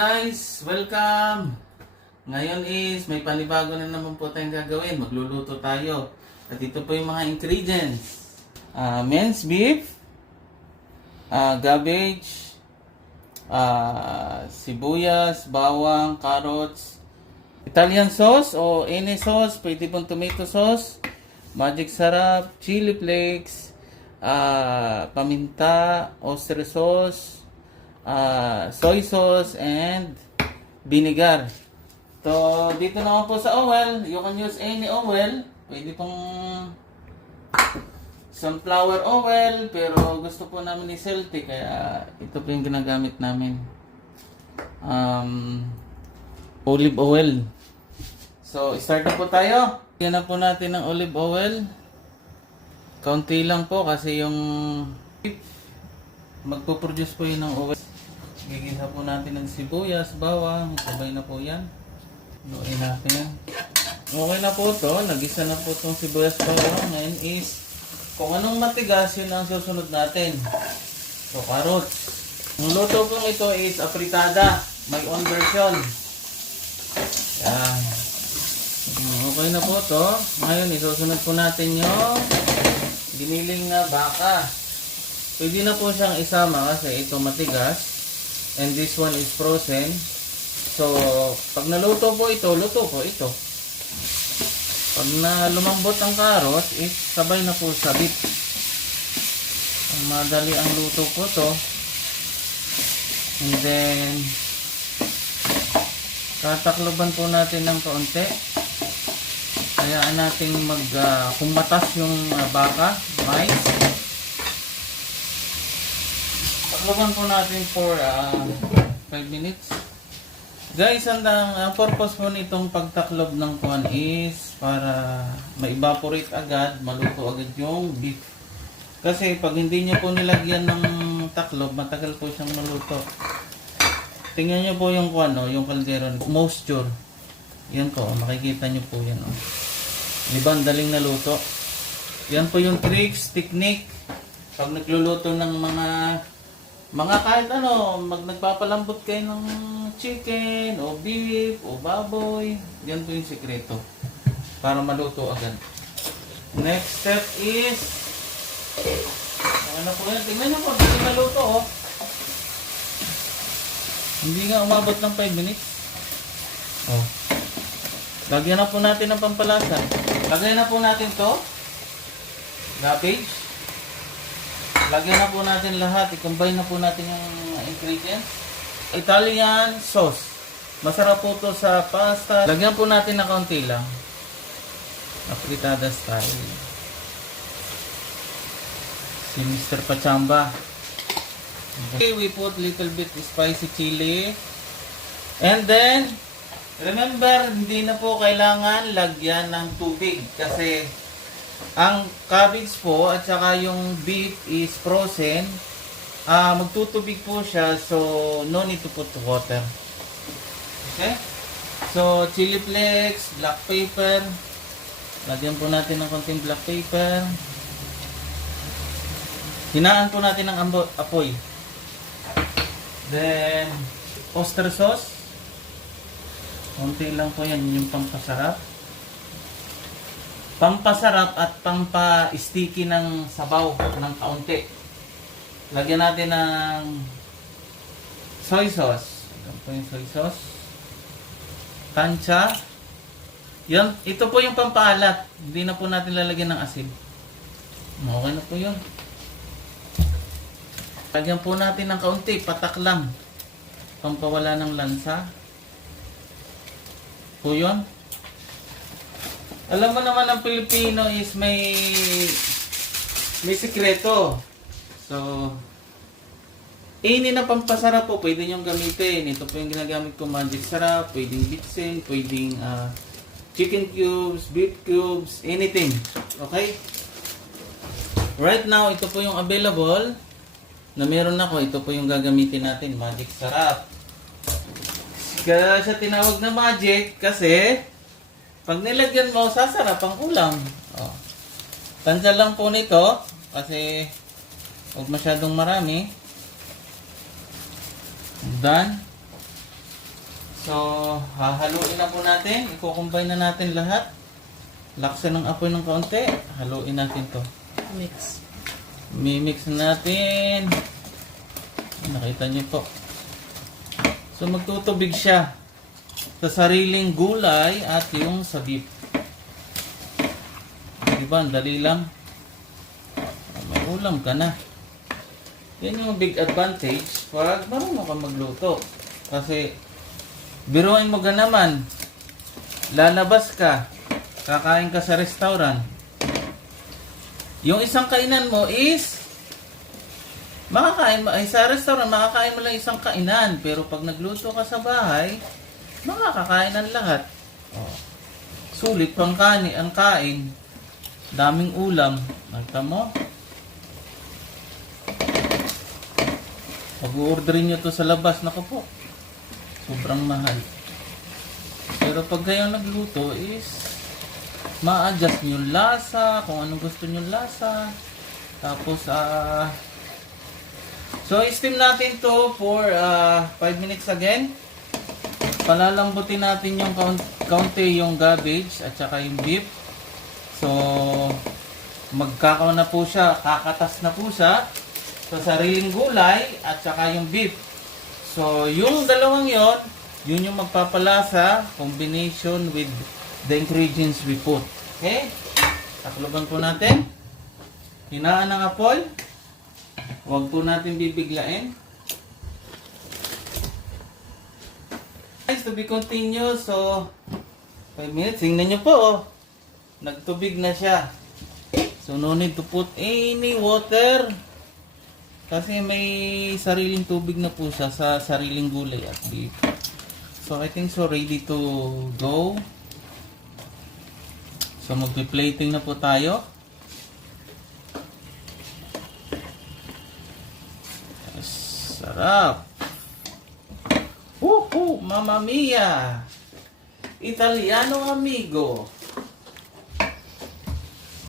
Guys, welcome! Ngayon is may panibago na naman po tayong gagawin. Magluluto tayo. At ito po yung mga ingredients. Minced beef, cabbage, sibuyas, bawang, carrots, Italian sauce o any sauce, pwede pong tomato sauce, magic sarap, chili flakes, paminta, oyster sauce, soy sauce, and vinegar. So, dito naman po sa oil, you can use any oil. Pwede pong sunflower oil, pero gusto po namin ni Celtic, kaya ito po yung ginagamit namin. Olive oil. So, start na po tayo. Yan na po natin ng olive oil. Kaunti lang po kasi yung magpo-produce po yun ng oil. Gigisa po natin ng sibuyas, bawang, sabay na po yan. Luin natin yan. Okay na po to, nagisa na po itong sibuyas, bawang. Ngayon is, kung anong matigas, yun ang susunod natin. So, carrots. Ang luto po ito is apritada. My own version. Yan. Okay na po to. Ngayon, isusunod po natin yung giniling na baka. Pwede na po siyang isama kasi ito matigas. And this one is frozen. So, pag naluto po ito, luto po ito. Pag na lumambot ang carrot, is sabay na po sa beef. Ang madali ang luto po to. And then, tatakloban po natin ng kaunti. Hayaan natin kumatas yung baka, mais. Takloban po natin for 5 minutes. Guys, ang purpose po nitong pagtaklob ng kuan is para ma-evaporate agad, maluto agad yung beef. Kasi pag hindi nyo po nilagyan ng taklob, matagal po siyang maluto. Tingnan nyo po yung kuan, yung kaldero, moisture. Yan po, makikita nyo po yan. Diba, ang daling naluto. Yan po yung tricks, technique. Pag nagluluto ng mga kahit ano, nagpapalambot kayo ng chicken, o beef, o baboy. Yan po yung sikreto. Para maluto agad. Next step is, ano po yan? Tingnan nyo po, hindi naluto Hindi nga umabot ng 5 minutes. Lagyan na po natin ng pampalasa. Lagyan na po natin to. Cabbage. Lagyan na po natin lahat. I-combine na po natin yung ingredients. Italian sauce. Masarap po to sa pasta. Lagyan po natin na kaunti lang. Apritada style. Si Mr. Pachamba. Okay, we put little bit spicy chili. And then, remember, hindi na po kailangan lagyan ng tubig. Kasi, ang cabbage po at saka yung beef is frozen. Magtutubig po siya. So, no need to put water. Okay? So, chili flakes, black pepper. Lagyan po natin ng konting black pepper. Hinaan po natin ng apoy. Then, oyster sauce. Konti lang po yan, yung pampasarap. Pampasarap at pampa-sticky ng sabaw ng kaunti. Lagyan natin ng soy sauce. Ito po yung soy sauce. Tancha. Yan, ito po yung pampaalat. Hindi na po natin lalagyan ng asin. Okay na po yun. Lagyan po natin ng kaunti, patak lang. Pampawala ng lansa. Po yun. Alam mo naman ang Pilipino is may sikreto. So, ini na pampasarap po, pwede nyo gamitin. Ito po yung ginagamit ko, magic sarap, pwedeng bitsin, pwedeng chicken cubes, beef cubes, anything. Okay? Right now, ito po yung available na meron ako. Ito po yung gagamitin natin, magic sarap. Kaya siya tinawag na magic kasi pag nilagyan mo, sasarap ang ulam. Tansya lang po nito kasi huwag masyadong marami. Done. So, hahaluin na po natin. I-combine na natin lahat. Laksan ng apoy ng kaunti. Haluin natin to. Mix. Mimix natin. Nakita niyo po. So, magtutubig siya sa sariling gulay at yung sa beef. Diba? Ang dali lang. May ulam ka na. Yan yung big advantage pag marunong ka magluto. Kasi, biruin mo ka naman. Lalabas ka. Kakain ka sa restaurant. Yung isang kainan mo is makakain mo, ay sa restaurant, makakain mo lang isang kainan. Pero pag nagluto ka sa bahay, makakakain ang lahat. Oh. Sulit pang ang kain. Daming ulam. Nakita mo? Pag-orderin nyo to sa labas, naku po. Sobrang mahal. Pero pag kayo nagluto is ma-adjust nyo yung lasa, kung anong gusto nyo yung lasa. Tapos, so, steam natin to for 5 minutes again. Palalambutin natin yung kaunti yung cabbage at saka yung beef. So, magkakaw na po siya, kakatas na po siya sa sariling gulay at saka yung beef. So, yung dalawang yon, yun yung magpapalasa combination with the ingredients we put. Okay? Takloban po natin. Hinaan ng apoy. Huwag po natin bibiglain. Guys, to be continued. So, 5 minutes. Tingnan nyo po. Oh. Nagtubig na siya. So, no need to put any water. Kasi may sariling tubig na po siya sa sariling gulay at beef. So, I think so ready to go. So, magpi-plating na po tayo. Yes, sarap. Woohoo! Mamma mia! Italiano amigo!